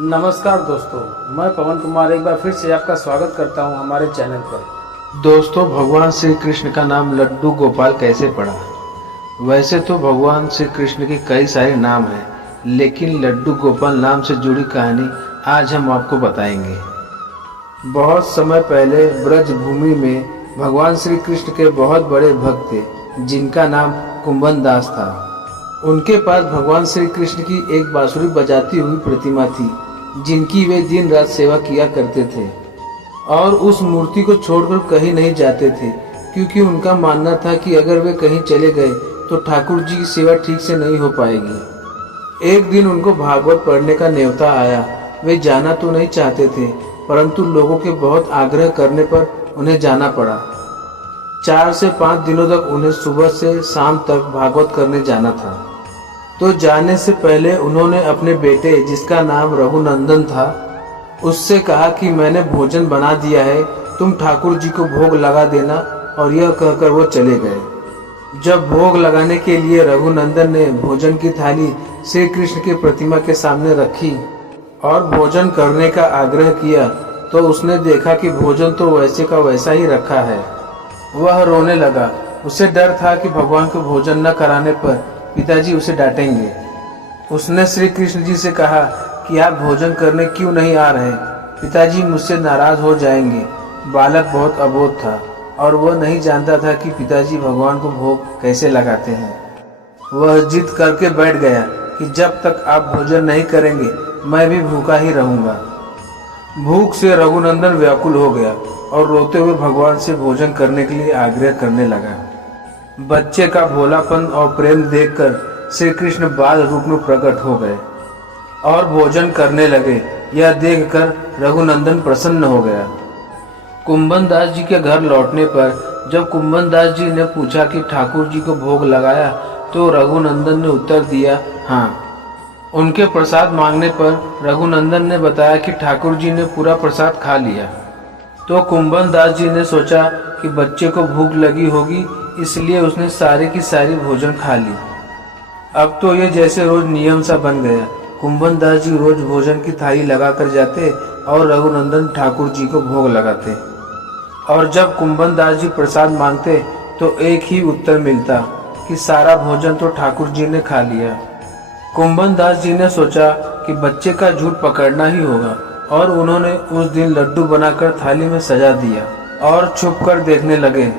नमस्कार दोस्तों, मैं पवन कुमार एक बार फिर से आपका स्वागत करता हूं हमारे चैनल पर। दोस्तों, भगवान श्री कृष्ण का नाम लड्डू गोपाल कैसे पड़ा? वैसे तो भगवान श्री कृष्ण के कई सारे नाम हैं, लेकिन लड्डू गोपाल नाम से जुड़ी कहानी आज हम आपको बताएंगे। बहुत समय पहले ब्रज भूमि में भगवान श्री कृष्ण के बहुत बड़े भक्त थे, जिनका नाम कुंभन दास था। उनके पास भगवान श्री कृष्ण की एक बांसुरी बजाती हुई प्रतिमा थी, जिनकी वे दिन रात सेवा किया करते थे और उस मूर्ति को छोड़कर कहीं नहीं जाते थे, क्योंकि उनका मानना था कि अगर वे कहीं चले गए तो ठाकुर जी की सेवा ठीक से नहीं हो पाएगी। एक दिन उनको भागवत पढ़ने का न्योता आया। वे जाना तो नहीं चाहते थे, परंतु लोगों के बहुत आग्रह करने पर उन्हें जाना पड़ा। 4 से 5 दिनों तक उन्हें सुबह से शाम तक भागवत करने जाना था। तो जाने से पहले उन्होंने अपने बेटे, जिसका नाम रघुनंदन था, उससे कहा कि मैंने भोजन बना दिया है, तुम ठाकुर जी को भोग लगा देना। और यह कहकर वो चले गए। जब भोग लगाने के लिए रघुनंदन ने भोजन की थाली श्री कृष्ण की प्रतिमा के सामने रखी और भोजन करने का आग्रह किया, तो उसने देखा कि भोजन तो वैसे का वैसा ही रखा है। वह रोने लगा। उसे डर था कि भगवान को भोजन न कराने पर पिताजी उसे डांटेंगे। उसने श्री कृष्ण जी से कहा कि आप भोजन करने क्यों नहीं आ रहे? पिताजी मुझसे नाराज हो जाएंगे। बालक बहुत अबोध था और वह नहीं जानता था कि पिताजी भगवान को भोग कैसे लगाते हैं। वह जिद करके बैठ गया कि जब तक आप भोजन नहीं करेंगे मैं भी भूखा ही रहूंगा। भूख से रघुनंदन व्याकुल हो गया और रोते हुए भगवान से भोजन करने के लिए आग्रह करने लगा। बच्चे का भोलापन और प्रेम देखकर श्री कृष्ण बाल रूप में प्रकट हो गए और भोजन करने लगे। यह देखकर रघुनंदन प्रसन्न हो गया। कुंभन दास जी के घर लौटने पर जब कुंभन दास जी ने पूछा कि ठाकुर जी को भोग लगाया, तो रघुनंदन ने उत्तर दिया, हाँ। उनके प्रसाद मांगने पर रघुनंदन ने बताया कि ठाकुर जी ने पूरा प्रसाद खा लिया। तो कुंभन दास जी ने सोचा कि बच्चे को भूख लगी होगी, इसलिए उसने सारी की सारी भोजन खा ली। अब तो ये जैसे रोज नियम सा बन गया। कुंभन दास जी रोज भोजन की थाली लगा कर जाते और रघुनंदन ठाकुर जी को भोग लगाते। और जब कुंभन दास जी प्रसाद मांगते तो एक ही उत्तर मिलता कि सारा भोजन तो ठाकुर जी ने खा लिया। कुंभन दास जी ने सोचा कि बच्चे का झूठ पकड़ना ही होगा और उन्होंने उस दिन लड्डू बनाकर थाली में सजा दिया और छुप कर देखने लगे।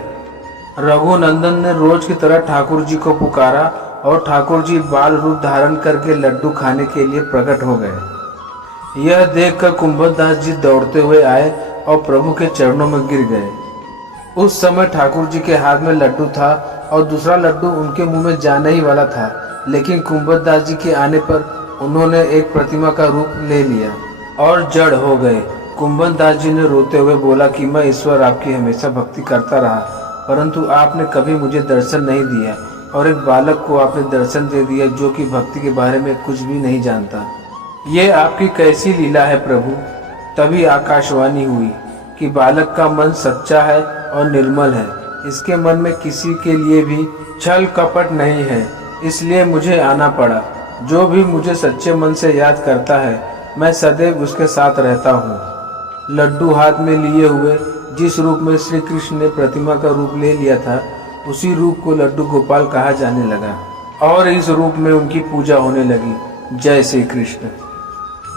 रघुनंदन ने रोज की तरह ठाकुर जी को पुकारा और ठाकुर जी बाल रूप धारण करके लड्डू खाने के लिए प्रकट हो गए। यह देखकर कुंभन दास जी दौड़ते हुए आए और प्रभु के चरणों में गिर गए। उस समय ठाकुर जी के हाथ में लड्डू था और दूसरा लड्डू उनके मुंह में जाने ही वाला था, लेकिन कुंभन दास जी के आने पर उन्होंने एक प्रतिमा का रूप ले लिया और जड़ हो गए। कुंभन दास जी ने रोते हुए बोला कि मैं ईश्वर आपकी हमेशा भक्ति करता रहा, परंतु आपने कभी मुझे दर्शन नहीं दिया और एक बालक को आपने दर्शन दे दिया जो कि भक्ति के बारे में कुछ भी नहीं जानता। ये आपकी कैसी लीला है प्रभु? तभी आकाशवाणी हुई कि बालक का मन सच्चा है और निर्मल है, इसके मन में किसी के लिए भी छल कपट नहीं है, इसलिए मुझे आना पड़ा। जो भी मुझे सच्चे मन से याद करता है, मैं सदैव उसके साथ रहता हूँ। लड्डू हाथ में लिए हुए जिस रूप में श्री कृष्ण ने प्रतिमा का रूप ले लिया था, उसी रूप को लड्डू गोपाल कहा जाने लगा और इस रूप में उनकी पूजा होने लगी। जय श्री कृष्ण।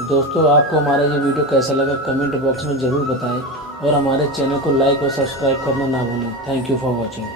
दोस्तों, आपको हमारा ये वीडियो कैसा लगा कमेंट बॉक्स में ज़रूर बताएं और हमारे चैनल को लाइक और सब्सक्राइब करना ना भूलें। Thank you for watching.